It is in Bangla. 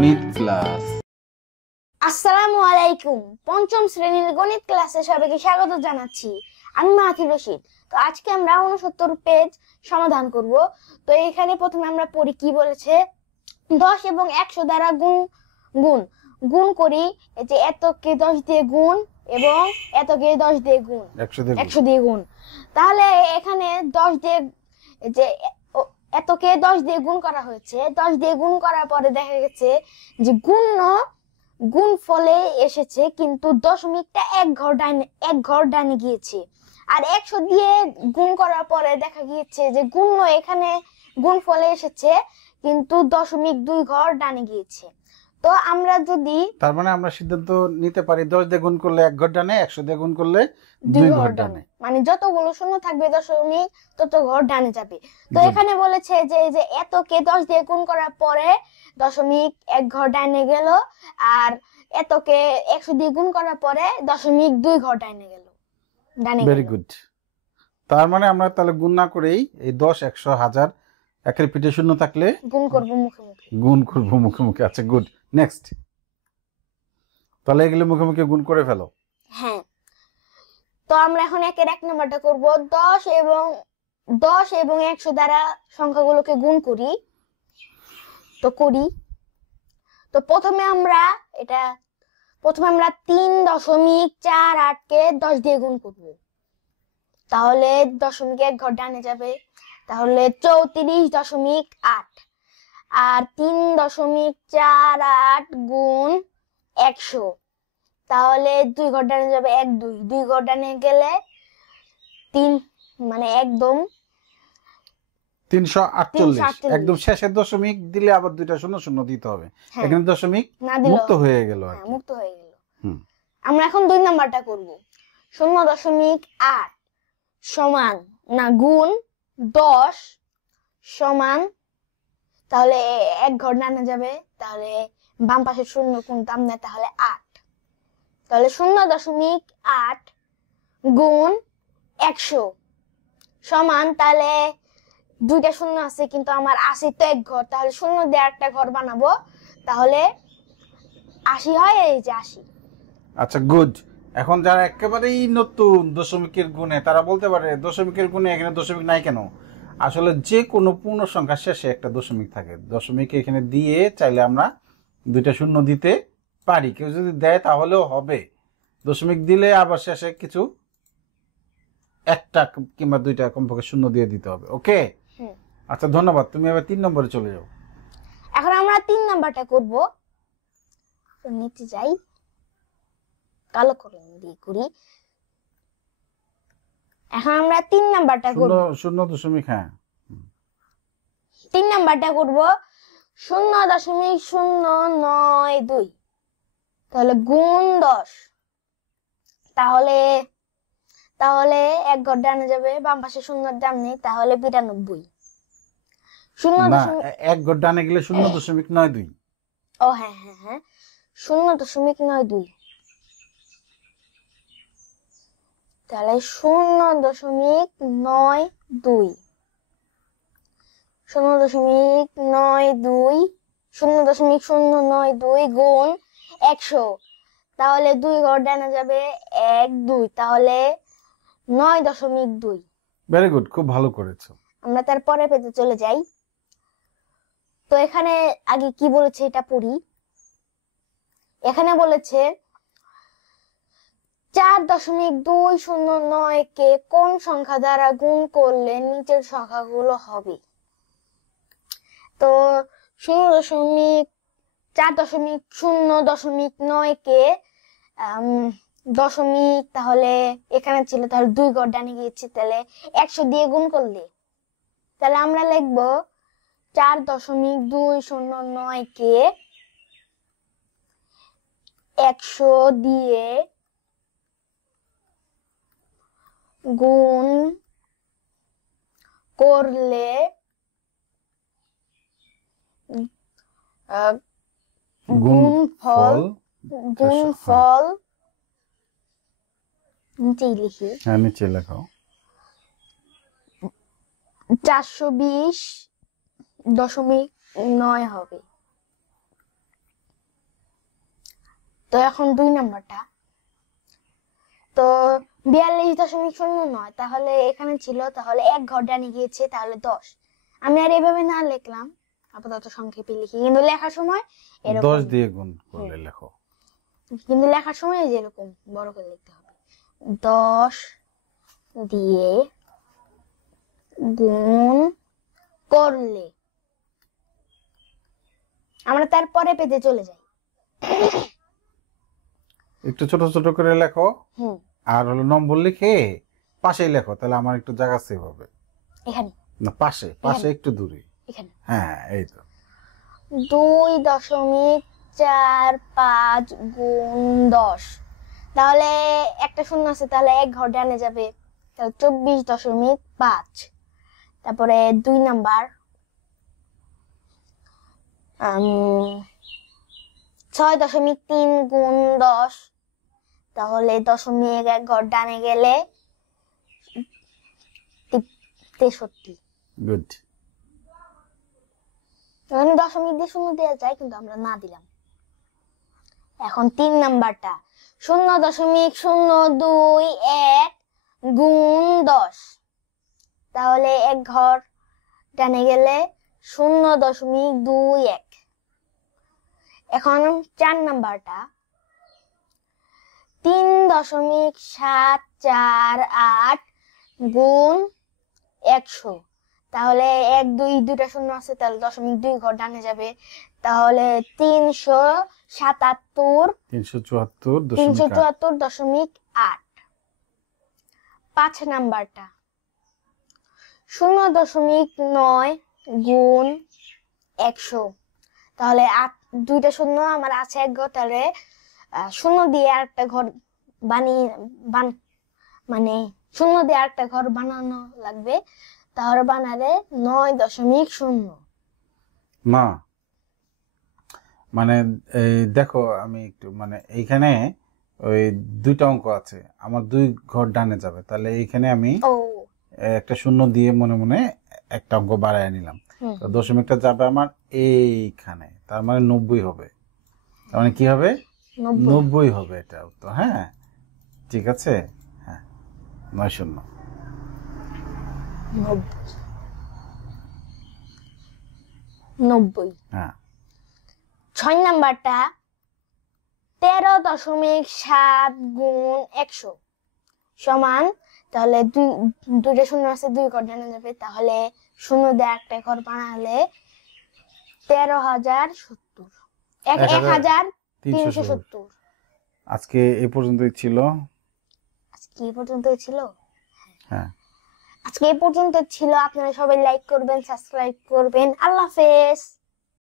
গণিত ক্লাস। আসসালামু আলাইকুম। পঞ্চম শ্রেণীর গণিত ক্লাসে সবাইকে স্বাগত জানাচ্ছি। আমি মাহাতি রশিদ। তো আজকে আমরা 69 পেজ সমাধান করব। তো এখানে প্রথমে আমরা পড়ি কি বলেছে। 10 এবং 100 দ্বারা গুণ গুণ করি। এই যে এতকে 10 দিয়ে গুণ এবং এতকে 10 দিয়ে গুণ, 100 দিয়ে গুণ। তাহলে এখানে 10 দিয়ে যে এতকে 10 দিয়ে গুণ করা হয়েছে। 10 দিয়ে গুণ করার পরে দেখা গেছে যে গুণ ফলে এসেছে, কিন্তু দশমিকটা এক ঘর ডানে গিয়েছে। আর 100 দিয়ে গুণ করার পরে দেখা গিয়েছে যে এখানে গুণ ফলে এসেছে, কিন্তু দশমিক 2 ঘর ডানে গিয়েছে। তো আমরা যদি তার মানে আমরা সিদ্ধান্ত নিতে পারি 10 দিয়ে গুণ করলে 1 ঘর ডানে, 100 দিয়ে গুণ করলে 2 ঘর ডানে। মানে যতগুলো শূন্য থাকবে দশমিক তত ঘর ডানে যাবে। তো এখানে বলেছে যে এতকে 10 দিয়ে গুণ করার পরে দশমিক 1 ঘর ডানে গেল, আর এতকে 100 দিয়ে গুণ করার পরে দশমিক 2 ঘর ডানে গেল। Very good. তার মানে আমরা তাহলে গুণ না করেই এই 10, 100, 1000 একের পিঠে শূন্য থাকলে গুণ করব মুখে মুখে। আচ্ছা, গুড। নেক্সট, তাহলে এগুলো মুখে মুখে গুণ করে ফেলো। হ্যাঁ, তো আমরা এখন একের 1 নাম্বারটা করব। 10 এবং 100 দ্বারা সংখ্যাগুলোকে গুণ করি। তো প্রথমে আমরা 3.48 কে 10 দিয়ে গুণ করব। তাহলে দশমিক 1 ঘর ডানে যাবে, তাহলে 34.8। আর 3.48 গুণ 100, তাহলে 2 ঘর ডানে যাবে, 2 ঘর ডানে গেলে 3, মানে একদম 348। একদম শেষের দশমিক দিলে আবার দুইটা শূন্য শূন্য দিতে হবে। এখানে দশমিক মুক্ত হয়ে গেল। আমরা এখন 2 নাম্বারটা করব। 0.8 সমান না গুণ 10 সমান, তাহলে 1 ঘর ডানে যাবে, তাহলে বাম পাশে শূন্য কোনটাম না, তাহলে 8। তাহলে 0.8 গুণ 100 সমান, তাহলে দুইটা শূন্য আছে কিন্তু আমার 80 তো 1 ঘর, তাহলে শূন্য দিয়ে একটা ঘর বানাবো, তাহলে 80 হয়। এই যে 80। আচ্ছা, গুড। এখন যারা একেবারেই নতুন দশমিকের গুণে, তারা বলতে পারে দশমিকের গুণে এখানে দশমিক নাই কেন? আসলে যে কোনো পূর্ণ সংখ্যার শেষে একটা দশমিক থাকে। দশমিক এখানে দিয়ে চাইলে আমরা দুইটা শূন্য দিতে পারি। কেউ যদি দেয় তাহলেও হবে। দশমিক দিলে আবার শেষে কিছু একটা কিংবা দুইটা কমপক্ষে শূন্য দিয়ে দিতে হবে। ওকে, আচ্ছা, ধন্যবাদ। তুমি এবার 3 নম্বরে চলে যাও। এখন আমরা 3 নাম্বারটা করব। নিচে যাই, কালো কলম দিয়ে করি। এখন আমরা 3 নাম্বারটা করব। 0.0। হ্যাঁ, 3 নাম্বারটা করব 0.092। তাহলে গুণ 10, তাহলে 1 ঘর ডানে যাবে, বাম পাশে শূন্যের দাম নেই, তাহলে 92। 1 ঘর ডানে গেলে 0.92। ও হ্যাঁ, 0.92। তাহলে 0.92 গুণ 100, তাহলে 2 ঘর ডানে যাবে, 1, 2, তাহলে 9.2। ভেরি গুড, খুব ভালো করেছো। আমরা তারপরে পেজে চলে যাই। তো এখানে আগে কি বলেছে এটা পড়ি। এখানে বলেছে 4.209 কে কোন সংখ্যা দ্বারা গুণ করলে নিচের সংখ্যাগুলো হবে। তো 4.0.9 কে দশমিক, তাহলে এখানে ছিল, তাহলে 2 ঘর ডানে গিয়েছে, তাহলে 100 দিয়ে গুণ করলে, তাহলে আমরা লিখবো 4.209 কে 100 দিয়ে গুণ করলে গুণফল নিচেই লিখি। হ্যাঁ, নিচে লেখাও। 420.9 হবে। তো এখন 2 নাম্বারটা, তো 42.09, তাহলে এখানে ছিল, তাহলে এক ঘর ডানে গিয়েছে, তাহলে 10। আমি আর এভাবে না লিখলাম, আপাতত সংক্ষেপে লিখি, কিন্তু লেখার সময় 10 দিয়ে গুণ করলে লেখো। কিন্তু লেখার সময় যেরকম বড় করে লিখতে হবে। 10 দিয়ে গুণ করলে, আমরা তারপরে পেজে চলে যাই। একটু ছোট ছোট করে লেখো, হুম, আর হলো নম্বর লিখে পাশেই লেখো, তাহলে আমার একটু জায়গা সেভ হবে। এখানে না, পাশে পাশে একটু দূরে। এখানে হ্যাঁ, এই তো। 2.45 গুণ 10, তাহলে একটা শূন্য আছে, তাহলে এক ঘর ডানে যাবে, তাহলে 24.5। তারপরে 2 নাম্বার, 6.3 গুণ 10, তাহলে দশমিক এক ঘর ডানে গেলে 63। গুড। এখানে দশমিক দিয়ে শূন্য দেওয়া যায়, কিন্তু আমরা না দিলাম। এখন 3 নাম্বারটা, 0.021 গুণ 10, তাহলে এক ঘর ডানে গেলে 0.21। এখন 4 নাম্বারটা, 3.748 গুণ 100, তাহলে 1 2 দুটা শূন্য আছে, তাহলে 0.2 ঘর ডানে যাবে, তাহলে 374.8। 5 নাম্বারটা, 0.9 গুণ 100, তাহলে দুইটা শূন্য আমার আছে এক ঘর, তাহলে শূন্য দিয়ে আরেকটা ঘর বানিয়ে মানে শূন্য দিয়ে আরেকটা ঘর বানানো লাগবে, তাহলে বানালে 9.0। না, মানে এই দেখো, আমি একটু মানে এইখানে ওই দুইটা অঙ্ক আছে, আমার 2 ঘর ডানে যাবে, তাহলে এইখানে আমি ও একটা শূন্য দিয়ে মনে মনে একটা অঙ্ক বাড়ায় নিলাম। হুম। তো দশমিকটা যাবে আমার এইখানে, তার মানে 90 হবে। তার মানে কি হবে? 90 হবে এটা তো। হ্যাঁ, ঠিক আছে। হ্যাঁ, 9 90। হ্যাঁ। 6 নাম্বারটা, 13.7 গুণ 100 সমান, তাহলে দুইটা শূন্য আছে, 2 ঘর ডানে যাবে, তাহলে শূন্য দিয়ে একটা ঘর বানালে 13,070। 1370। আজকে এই পর্যন্তই ছিল। আজকে এই পর্যন্তই ছিল। হ্যাঁ, আজকে এই পর্যন্ত ছিল। আপনারা সবাই লাইক করবেন, সাবস্ক্রাইব করবেন। আল্লাহ হাফেজ।